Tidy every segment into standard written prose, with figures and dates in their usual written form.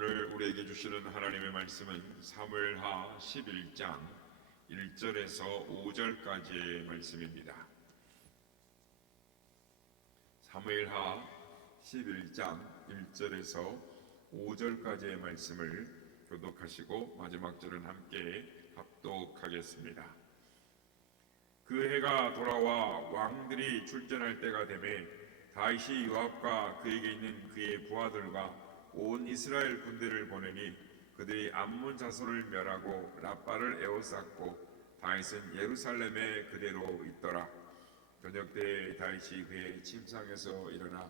오늘 우리에게 주시는 하나님의 말씀은 사무엘하 11장 1절에서 5절까지의 말씀입니다. 사무엘하 11장 1절에서 5절까지의 말씀을 교독하시고 마지막 절은 함께 합독하겠습니다. 그 해가 돌아와 왕들이 출전할 때가 되매 다윗이 요압과 그에게 있는 그의 부하들과 온 이스라엘 군대를 보내니 그들이 암몬 자손을 멸하고 라빠를 에워쌌고 다윗은 예루살렘에 그대로 있더라. 저녁 때 다윗이 그의 침상에서 일어나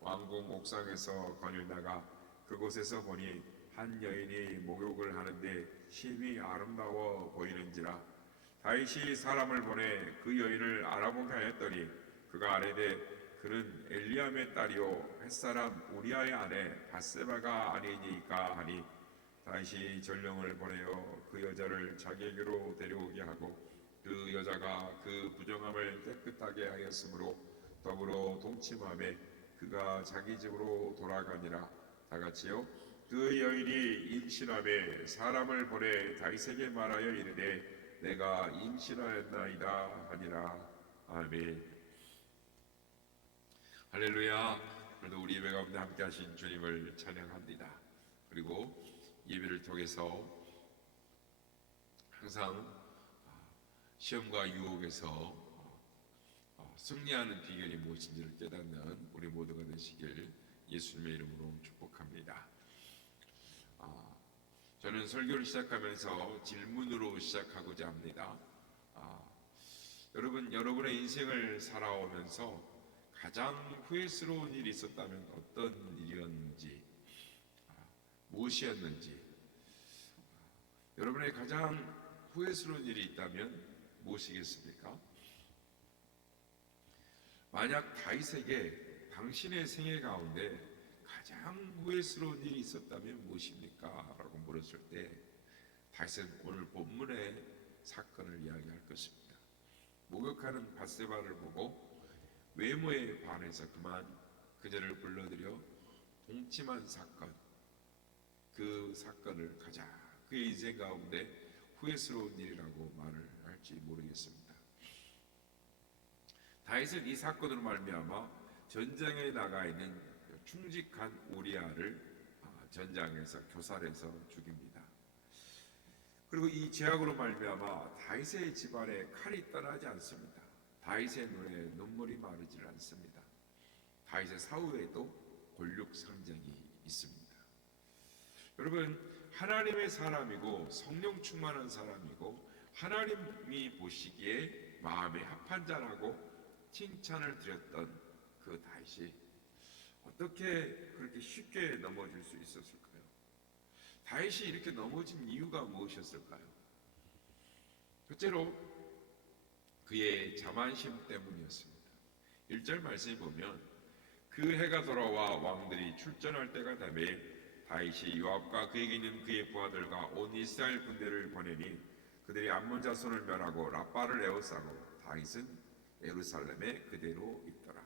왕궁 옥상에서 거닐다가 그곳에서 보니 한 여인이 목욕을 하는데 심히 아름다워 보이는지라. 다윗이 사람을 보내 그 여인을 알아보게 하였더니 그가 아뢰되 그는 엘리암의 딸이요 햇사람 우리아의 아내 밧세바가 아니니까 하니 다윗이 전령을 보내어 그 여자를 자기에게로 데려오게 하고 그 여자가 그 부정함을 깨끗하게 하였으므로 더불어 동침함에 그가 자기 집으로 돌아가니라. 다같이요 그 여인이 임신함에 사람을 보내 다윗에게 말하여 이르되 내가 임신하였나이다 하니라. 아멘. 할렐루야. 오늘도 우리 예배 가운데 함께 하신 주님을 찬양합니다. 그리고 예배를 통해서 항상 시험과 유혹에서 승리하는 비결이 무엇인지를 깨닫는 우리 모두가 되시길 예수님의 이름으로 축복합니다. 저는 설교를 시작하면서 질문으로 시작하고자 합니다. 여러분의 인생을 살아오면서 가장 후회스러운 일이 있었다면 어떤 일이었는지, 무엇이었는지, 여러분의 가장 후회스러운 일이 있다면 무엇이겠습니까? 만약 다윗에게 당신의 생애 가운데 가장 후회스러운 일이 있었다면 무엇입니까? 라고 물었을 때 다윗은 오늘 본문의 사건을 이야기할 것입니다. 목욕하는 밧세바를 보고 외모에 반해서 그만 그녀를 불러들여 동침한 사건, 그 사건을 가장 그의 인생 가운데 후회스러운 일이라고 말을 할지 모르겠습니다. 다윗은 이 사건으로 말미암아 전장에 나가 있는 충직한 우리아를 전장에서 교살해서 죽입니다. 그리고 이 죄악으로 말미암아 다윗의 집안에 칼이 떠나지 않습니다. 다윗의 눈에 눈물이 마르질 않습니다. 다윗의 사후에도 골육상장이 있습니다. 여러분, 하나님의 사람이고 성령 충만한 사람이고 하나님이 보시기에 마음에 합한 자라고 칭찬을 드렸던 그 다윗이 어떻게 그렇게 쉽게 넘어질 수 있었을까요? 다윗이 이렇게 넘어진 이유가 무엇이었을까요? 첫째로 그의 자만심 때문이었습니다. 1절 말씀에 보면 그 해가 돌아와 왕들이 출전할 때가 되매 다윗이 요압과 그에게 있는 그의 부하들과 온 이스라엘 군대를 보내니 그들이 암몬 자손을 멸하고 라빠를 에워싸고 다윗은 예루살렘에 그대로 있더라.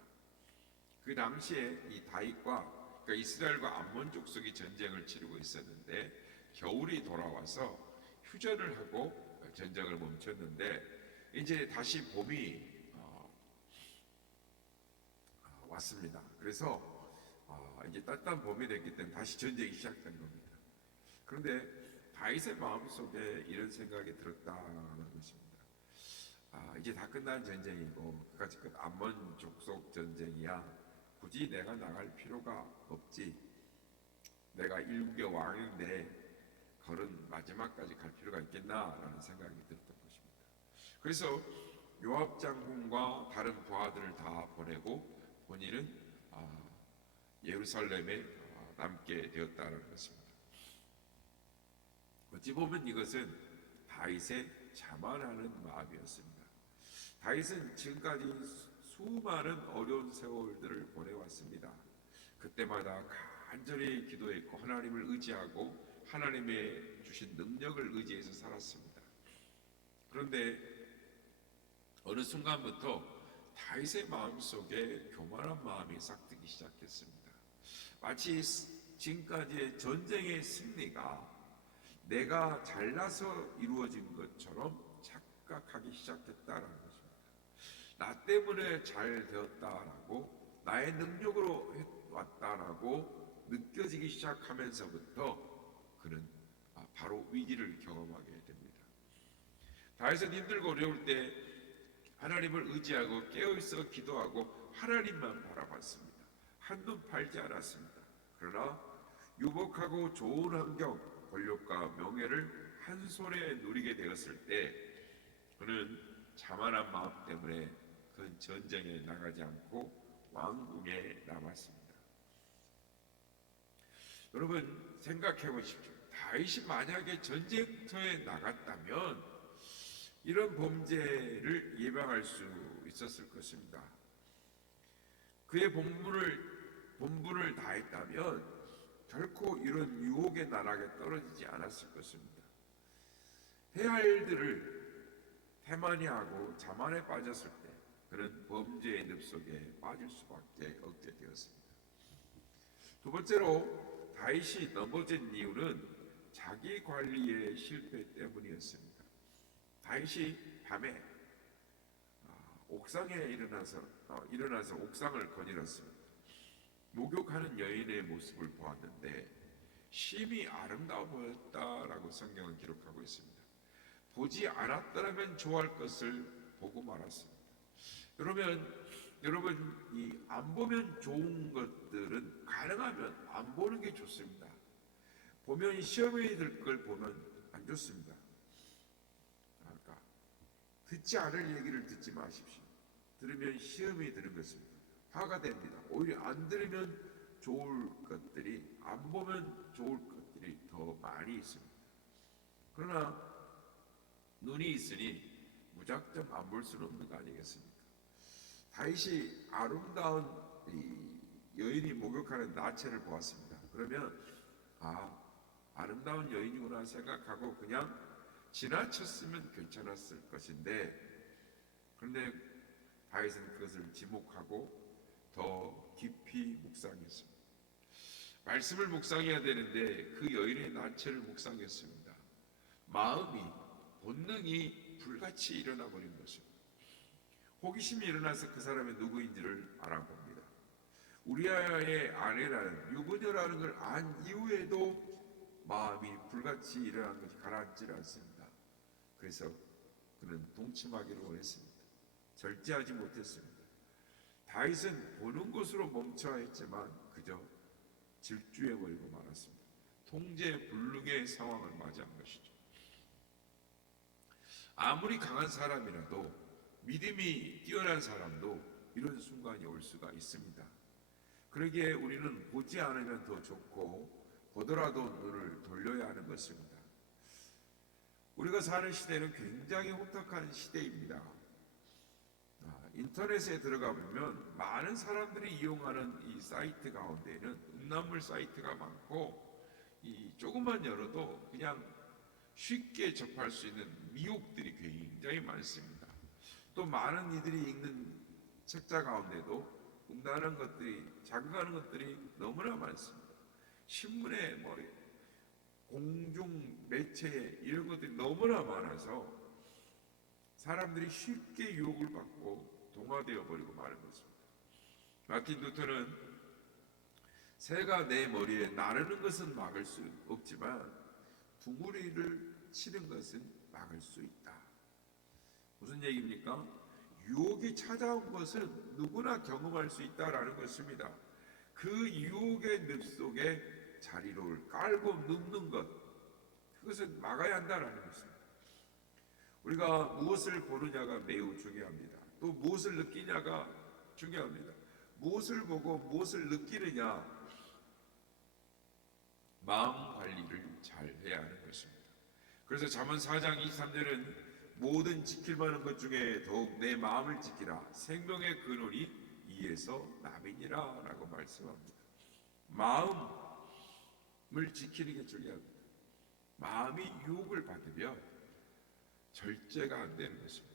그 당시에 이 다윗과 그러니까 이스라엘과 암몬 족속이 전쟁을 치르고 있었는데 겨울이 돌아와서 휴전을 하고 전쟁을 멈췄는데 이제 다시 봄이 왔습니다. 그래서 이제 따뜻한 봄이 됐기 때문에 다시 전쟁이 시작된 겁니다. 그런데 다윗의 마음속에 이런 생각이 들었다는 것입니다. 이제 다 끝난 전쟁이고 그까지 끝 암몬 족속 전쟁이야 굳이 내가 나갈 필요가 없지. 내가 일국의 왕인데 걸은 마지막까지 갈 필요가 있겠나라는 생각이 들었던 것입니다. 그래서 요압 장군과 다른 부하들을 다 보내고 본인은 예루살렘에 남게 되었다는 것입니다. 어찌 보면 이것은 다윗의 자만하는 마음이었습니다. 다윗은 지금까지 수많은 어려운 세월들을 보내왔습니다. 그때마다 간절히 기도했고 하나님을 의지하고 하나님의 주신 능력을 의지해서 살았습니다. 그런데 어느 순간부터 다윗의 마음속에 교만한 마음이 싹트기 시작했습니다. 마치 지금까지의 전쟁의 승리가 내가 잘나서 이루어진 것처럼 착각하기 시작했다라는 것입니다. 나 때문에 잘 되었다라고 나의 능력으로 해왔다라고 느껴지기 시작하면서부터 그는 바로 위기를 경험하게 됩니다. 다윗은 힘들고 어려울 때 하나님을 의지하고 깨어있어 기도하고 하나님만 바라봤습니다. 한눈 팔지 않았습니다. 그러나 유복하고 좋은 환경, 권력과 명예를 한 손에 누리게 되었을 때 그는 자만한 마음 때문에 그 전쟁에 나가지 않고 왕궁에 남았습니다. 여러분 생각해 보십시오. 다윗이 만약에 전쟁터에 나갔다면 이런 범죄를 예방할 수 있었을 것입니다. 그의 본분을 다했다면 결코 이런 유혹의 나락에 떨어지지 않았을 것입니다. 해야 할 일들을 태만히하고 자만에 빠졌을 때 그는 범죄의 늪속에 빠질 수밖에 없게 되었습니다. 두 번째로 다윗이 넘어진 이유는 자기 관리의 실패 때문이었습니다. 다윗이 밤에 옥상에 일어나서 옥상을 거닐었습니다. 목욕하는 여인의 모습을 보았는데 심히 아름다워 보였다라고 성경은 기록하고 있습니다. 보지 않았더라면 좋아할 것을 보고 말았습니다. 여러분 이 안 보면 좋은 것들은 가능하면 안 보는 게 좋습니다. 보면 시험이 들 걸 보면 안 좋습니다. 그러니까 듣지 않을 얘기를 듣지 마십시오. 들으면 시험이 드는 것입니다. 화가 됩니다. 오히려 안 들으면 좋을 것들이, 안 보면 좋을 것들이 더 많이 있습니다. 그러나 눈이 있으니 무작정 안 볼 수는 없는 거 아니겠습니까? 다윗이 아름다운 이 여인이 목욕하는 나체를 보았습니다. 그러면 아름다운 여인이구나 생각하고 그냥 지나쳤으면 괜찮았을 것인데, 그런데 다윗은 그것을 지목하고 더 깊이 묵상했습니다. 말씀을 묵상해야 되는데 그 여인의 나체를 묵상했습니다. 마음이, 본능이 불같이 일어나 버린 것입니다. 호기심이 일어나서 그 사람이 누구인지를 알아봅니다. 우리아의 아내라는 유부녀라는 걸 안 이후에도 마음이 불같이 일어난 것이 가라앉지 않습니다. 그래서 그는 동침하기를 원했습니다. 절제하지 못했습니다. 다윗은 보는 것으로 멈춰야 했지만 그저 질주해버리고 말았습니다. 통제불능의 상황을 맞이한 것이죠. 아무리 강한 사람이라도, 믿음이 뛰어난 사람도 이런 순간이 올 수가 있습니다. 그러기에 우리는 보지 않으면 더 좋고 보더라도 눈을 돌려야 하는 것입니다. 우리가 사는 시대는 굉장히 혼탁한 시대입니다. 인터넷에 들어가 보면 많은 사람들이 이용하는 이 사이트 가운데는 음란물 사이트가 많고, 이 조금만 열어도 그냥 쉽게 접할 수 있는 미혹들이 굉장히 많습니다. 또 많은 이들이 읽는 책자 가운데도 음란한 것들이, 자극하는 것들이 너무나 많습니다. 신문에 공중 매체에 이런 것들이 너무나 많아서 사람들이 쉽게 유혹을 받고 동화되어 버리고 마는 것입니다. 마틴 루터는 새가 내 머리에 나르는 것은 막을 수 없지만 둥우리를 치는 것은 막을 수 있다. 무슨 얘기입니까? 유혹이 찾아온 것은 누구나 경험할 수 있다라는 것입니다. 그 유혹의 늪 속에 자리를 깔고 눕는 것, 그것은 막아야 한다라는 것입니다. 우리가 무엇을 보느냐가 매우 중요합니다. 또 무엇을 느끼냐가 중요합니다. 무엇을 보고 무엇을 느끼느냐, 마음 관리를 잘 해야 하는 것입니다. 그래서 잠언 4장 23절은 모든 지킬 만한 것 중에 더욱 내 마음을 지키라. 생명의 근원이 이에서 남이니라 라고 말씀합니다. 마음을 지키는 게 중요합니다. 마음이 유혹을 받으면 절제가 안 되는 것입니다.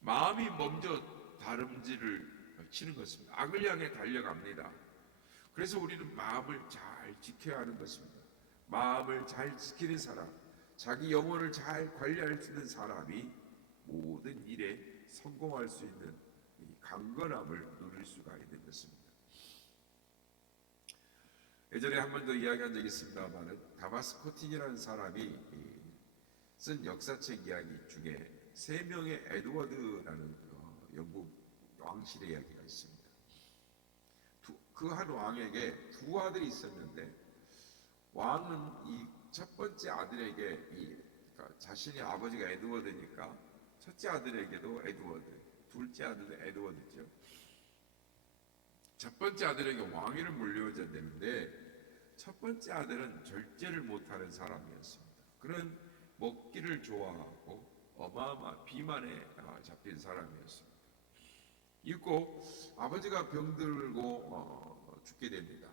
마음이 먼저 다름질을 치는 것입니다. 악을 향해 달려갑니다. 그래서 우리는 마음을 잘 지켜야 하는 것입니다. 마음을 잘 지키는 사람, 자기 영혼을 잘 관리할 수 있는 사람이 모든 일에 성공할 수 있는 이 강건함을 누릴 수가 있는 것입니다. 예전에 한 번 더 이야기한 적이 있습니다만, 다마스 코틴이라는 사람이 쓴 역사책 이야기 중에 3명의 에드워드라는 영국 왕실의 이야기가 있습니다. 그 한 왕에게 2 아들이 있었는데, 왕은 이 첫 번째 아들에게 그러니까 자신의 아버지가 에드워드니까 첫째 아들에게도 에드워드, 둘째 아들도 에드워드죠. 첫 번째 아들에게 왕위를 물려줘야 되는데 첫 번째 아들은 절제를 못하는 사람이었습니다. 그는 먹기를 좋아하고 어마어마한 비만에 잡힌 사람이었습니다. 있고 아버지가 병들고 죽게 됩니다.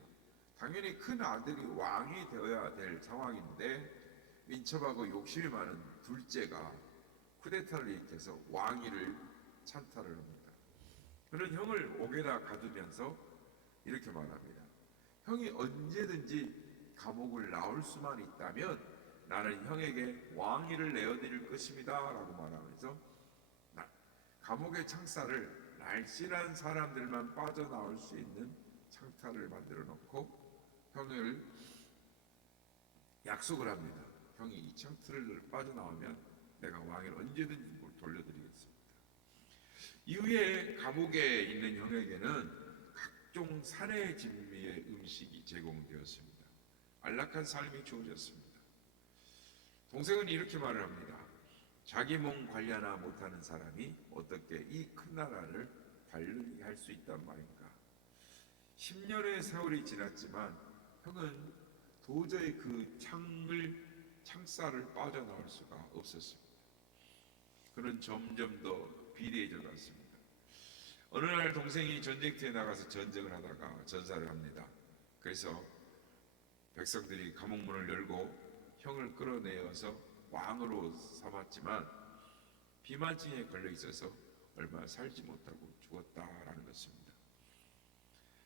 당연히 큰 아들이 왕이 되어야 될 상황인데 민첩하고 욕심이 많은 둘째가 쿠데타를 일으켜서 왕위를 찬탈을 합니다. 그는 형을 옥에다 가두면서 이렇게 말합니다. 형이 언제든지 감옥을 나올 수만 있다면 나는 형에게 왕위를 내어드릴 것입니다 라고 말하면서 감옥의 창살을 날씬한 사람들만 빠져나올 수 있는 창살을 만들어 놓고 형을 약속을 합니다. 형이 이 창틀을 빠져나오면 내가 왕위를 언제든지 돌려드리겠습니다. 이후에 감옥에 있는 형에게는 각종 산의 진미의 음식이 제공되었습니다. 안락한 삶이 주어졌습니다. 동생은 이렇게 말을 합니다. 자기 몸 관리 하나 못하는 사람이 어떻게 이 큰 나라를 관리할 수 있단 말인가. 10년의 세월이 지났지만 형은 도저히 그 창살을 빠져나올 수가 없었습니다. 그는 점점 더 비대해져 갔습니다. 어느 날 동생이 전쟁터에 나가서 전쟁을 하다가 전사를 합니다. 그래서 백성들이 감옥문을 열고 형을 끌어내어서 왕으로 삼았지만 비만증에 걸려 있어서 얼마 살지 못하고 죽었다라는 것입니다.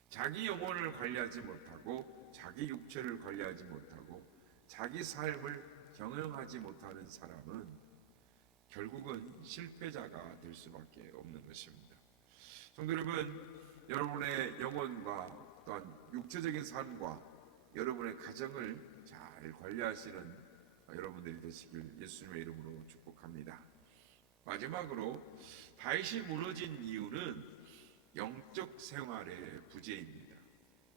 자기 영혼을 관리하지 못하고 자기 육체를 관리하지 못하고 자기 삶을 경영하지 못하는 사람은 결국은 실패자가 될 수밖에 없는 것입니다. 성도 여러분, 여러분의 영혼과 또한 육체적인 삶과 여러분의 가정을 잘 관리하시는 여러분들이 되시길 예수님의 이름으로 축복합니다. 마지막으로 다윗이 무너진 이유는 영적 생활의 부재입니다.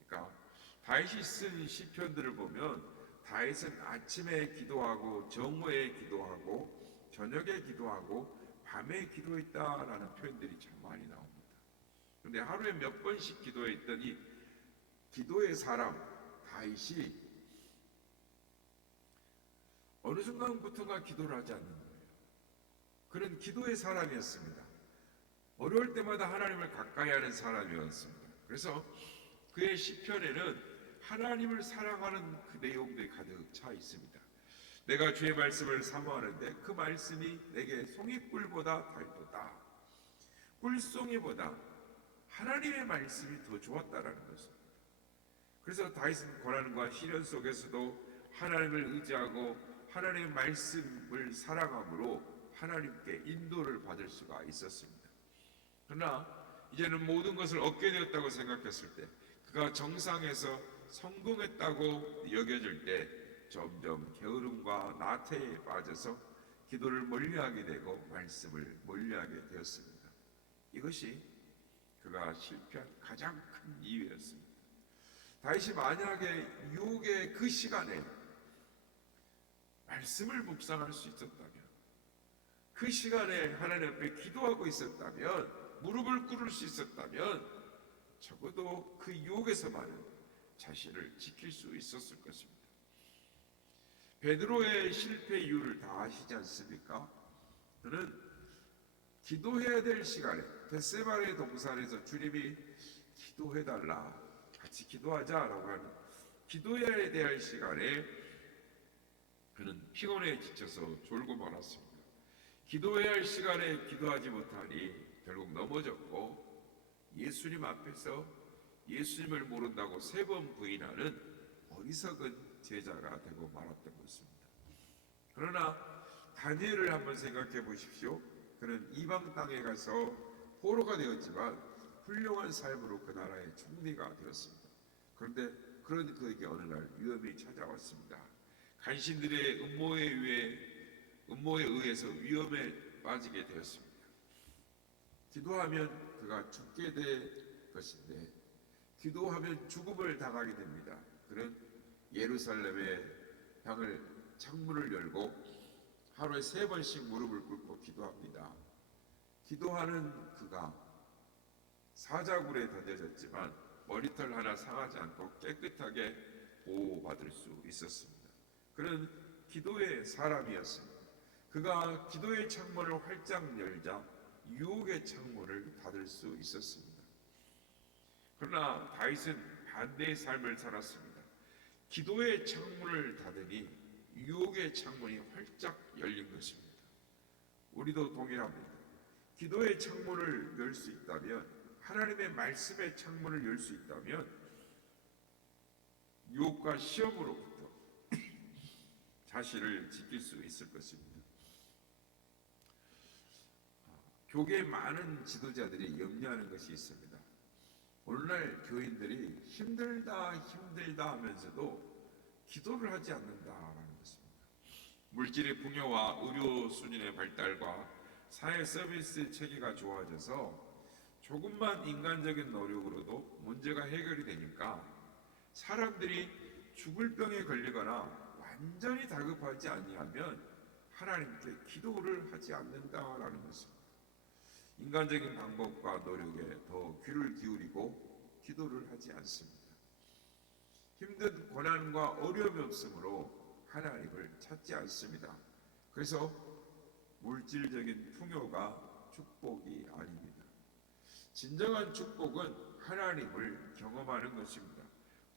그러니까 다윗이 쓴 시편들을 보면 다윗은 아침에 기도하고 정오에 기도하고 저녁에 기도하고 밤에 기도했다라는 표현들이 참 많이 나옵니다. 그런데 하루에 몇 번씩 기도했던 이 기도의 사람 다윗이 어느 순간부터가 기도를 하지 않는 거예요. 그는 기도의 사람이었습니다. 어려울 때마다 하나님을 가까이 하는 사람이었습니다. 그래서 그의 시편에는 하나님을 사랑하는 그 내용들이 가득 차 있습니다. 내가 주의 말씀을 사모하는데 그 말씀이 내게 송이꿀보다 달도다. 꿀송이보다 하나님의 말씀이 더 좋았다라는 것입니다. 그래서 다윗은 고난과 시련 속에서도 하나님을 의지하고 하나님의 말씀을 사랑함으로 하나님께 인도를 받을 수가 있었습니다. 그러나 이제는 모든 것을 얻게 되었다고 생각했을 때, 그가 정상에서 성공했다고 여겨질 때 점점 게으름과 나태에 빠져서 기도를 멀리하게 되고 말씀을 멀리하게 되었습니다. 이것이 그가 실패한 가장 큰 이유였습니다. 다윗이 만약에 유혹의 그 시간에 말씀을 묵상할 수 있었다면, 그 시간에 하나님 앞에 기도하고 있었다면, 무릎을 꿇을 수 있었다면 적어도 그 유혹에서만은 자신을 지킬 수 있었을 것입니다. 베드로의 실패 이유를 다 아시지 않습니까? 그는 기도해야 될 시간에 겟세마네 동산에서 주님이 기도해달라, 같이 기도하자라고 하는 기도해야 될 시간에 그는 피곤에 지쳐서 졸고 말았습니다. 기도해야 할 시간에 기도하지 못하니 결국 넘어졌고 예수님 앞에서 예수님을 모른다고 3번 부인하는 어리석은 제자가 되고 말았던 것입니다. 그러나 다니엘을 한번 생각해 보십시오. 그는 이방 땅에 가서 포로가 되었지만 훌륭한 삶으로 그 나라의 총리가 되었습니다. 그런데 그런 그에게 어느 날 위험이 찾아왔습니다. 간신들의 음모에 의해서 위험에 빠지게 되었습니다. 기도하면 그가 죽게 될 것인데 기도하면 죽음을 당하게 됩니다. 그는 예루살렘의 창문을 열고 하루에 3번씩 무릎을 꿇고 기도합니다. 기도하는 그가 사자굴에 던져졌지만 머리털 하나 상하지 않고 깨끗하게 보호받을 수 있었습니다. 그는 기도의 사람이었습니다. 그가 기도의 창문을 활짝 열자 유혹의 창문을 닫을 수 있었습니다. 그러나 다윗은 반대의 삶을 살았습니다. 기도의 창문을 닫으니 유혹의 창문이 활짝 열린 것입니다. 우리도 동일합니다. 기도의 창문을 열 수 있다면, 하나님의 말씀의 창문을 열 수 있다면 유혹과 시험으로부터 자신을 지킬 수 있을 것입니다. 교계 많은 지도자들이 염려하는 것이 있습니다. 오늘날 교인들이 힘들다 하면서도 기도를 하지 않는다라는 것입니다. 물질의 풍요와 의료 수준의 발달과 사회 서비스 체계가 좋아져서 조금만 인간적인 노력으로도 문제가 해결이 되니까 사람들이 죽을 병에 걸리거나 완전히 다급하지 아니하면 하나님께 기도를 하지 않는다라는 것입니다. 인간적인 방법과 노력에 더 귀를 기울이고 기도를 하지 않습니다. 힘든 고난과 어려움이 없으므로 하나님을 찾지 않습니다. 그래서 물질적인 풍요가 축복이 아닙니다. 진정한 축복은 하나님을 경험하는 것입니다.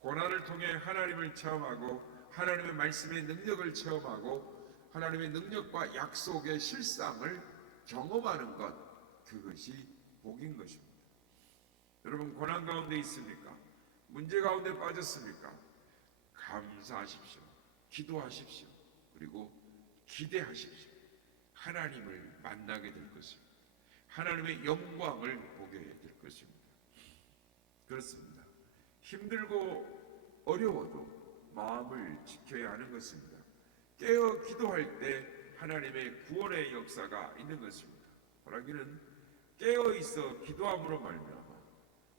고난을 통해 하나님을 체험하고 하나님의 말씀의 능력을 체험하고 하나님의 능력과 약속의 실상을 경험하는 것, 그것이 복인 것입니다. 여러분, 고난 가운데 있습니까? 문제 가운데 빠졌습니까? 감사하십시오. 기도하십시오. 그리고 기대하십시오. 하나님을 만나게 될 것입니다. 하나님의 영광을 보게 될 것입니다. 그렇습니다. 힘들고 어려워도 마음을 지켜야 하는 것입니다. 깨어 기도할 때 하나님의 구원의 역사가 있는 것입니다. 호랑이는 깨어 있어 기도함으로 말미암아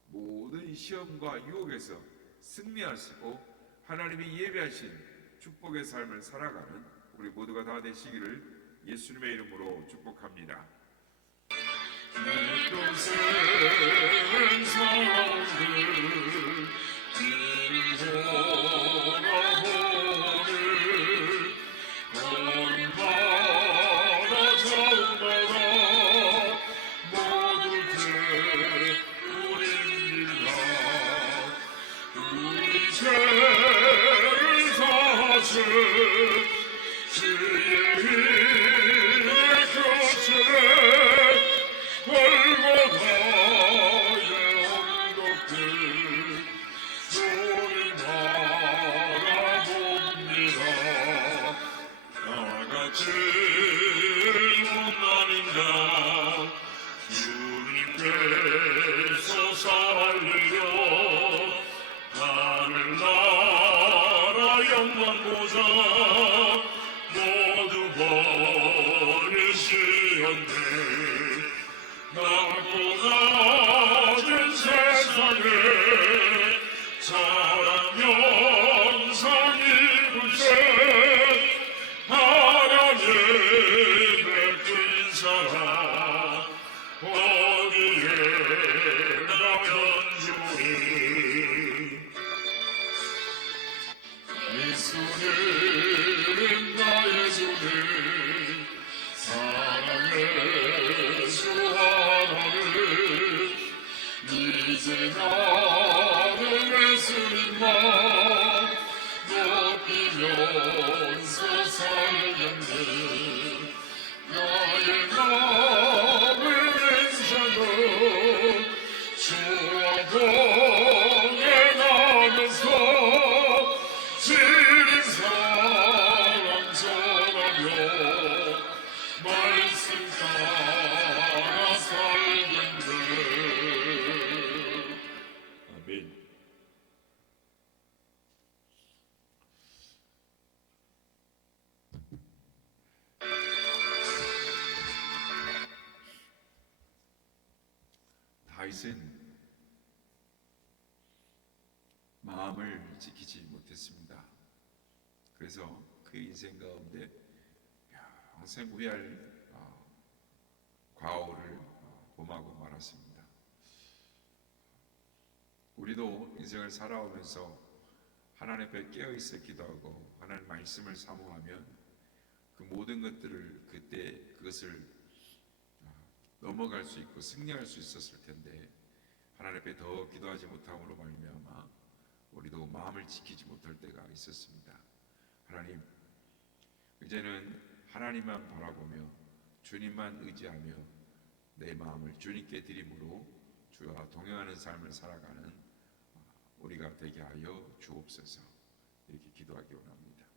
모든 시험과 유혹에서 승리하시고 하나님이 예비하신 축복의 삶을 살아가는 우리 모두가 다 되시기를 예수님의 이름으로 축복합니다. 예수는 나의 주는 사랑의 주 하나를 이제 나는 예수님만 높이면서 살겠네. 나의 마음을 괜찮은 주와 말씀 따라 살겠네. 아멘. 다윗은 마음을 지키지 못했습니다. 그래서 그의 인생 가운데 평생 후회할 과오를 범하고 말았습니다. 우리도 인생을 살아오면서 하나님 앞에 깨어있어 기도하고 하나님 말씀을 사모하면 그 모든 것들을 그때 그것을 넘어갈 수 있고 승리할 수 있었을 텐데 하나님 앞에 더 기도하지 못함으로 말미암아 우리도 마음을 지키지 못할 때가 있었습니다. 하나님, 이제는 하나님만 바라보며 주님만 의지하며 내 마음을 주님께 드림으로 주와 동행하는 삶을 살아가는 우리가 되게 하여 주옵소서. 이렇게 기도하기 원합니다.